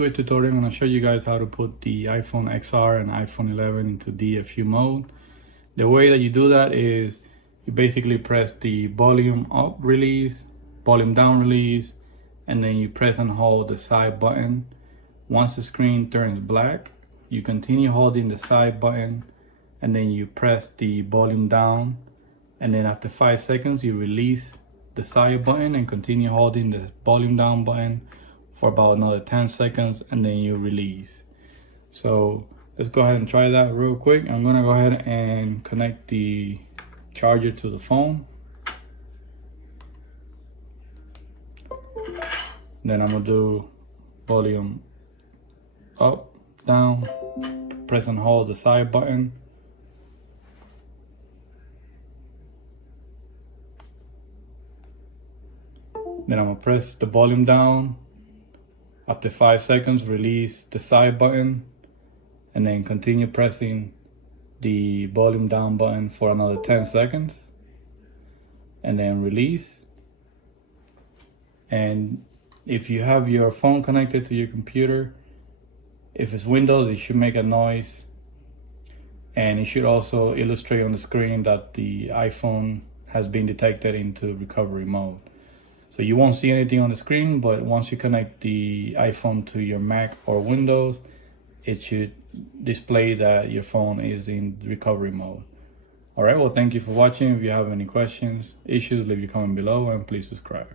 quick tutorial, I'm going to show you guys how to put the iPhone XR and iPhone 11 into DFU mode. The way that you do that is you basically press the volume up release, volume down release, and then you press and hold the side button. Once the screen turns black, you continue holding the side button and then you press the volume down, and then after 5 seconds you release the side button and continue holding the volume down button for about another 10 seconds, and then you release. So let's go ahead and try that real quick. I'm gonna go ahead and connect the charger to the phone. Then I'm gonna do volume up, down, press and hold the side button. Then I'm gonna press the volume down. After 5 seconds, release the side button, and then continue pressing the volume down button for another 10 seconds, and then release. And if you have your phone connected to your computer, if it's Windows, it should make a noise, and it should also illustrate on the screen that the iPhone has been detected into recovery mode. So you won't see anything on the screen, but once you connect the iPhone to your Mac or Windows, it should display that your phone is in recovery mode. All right, well, thank you for watching. If you have any questions, issues, leave your comment below, and please subscribe.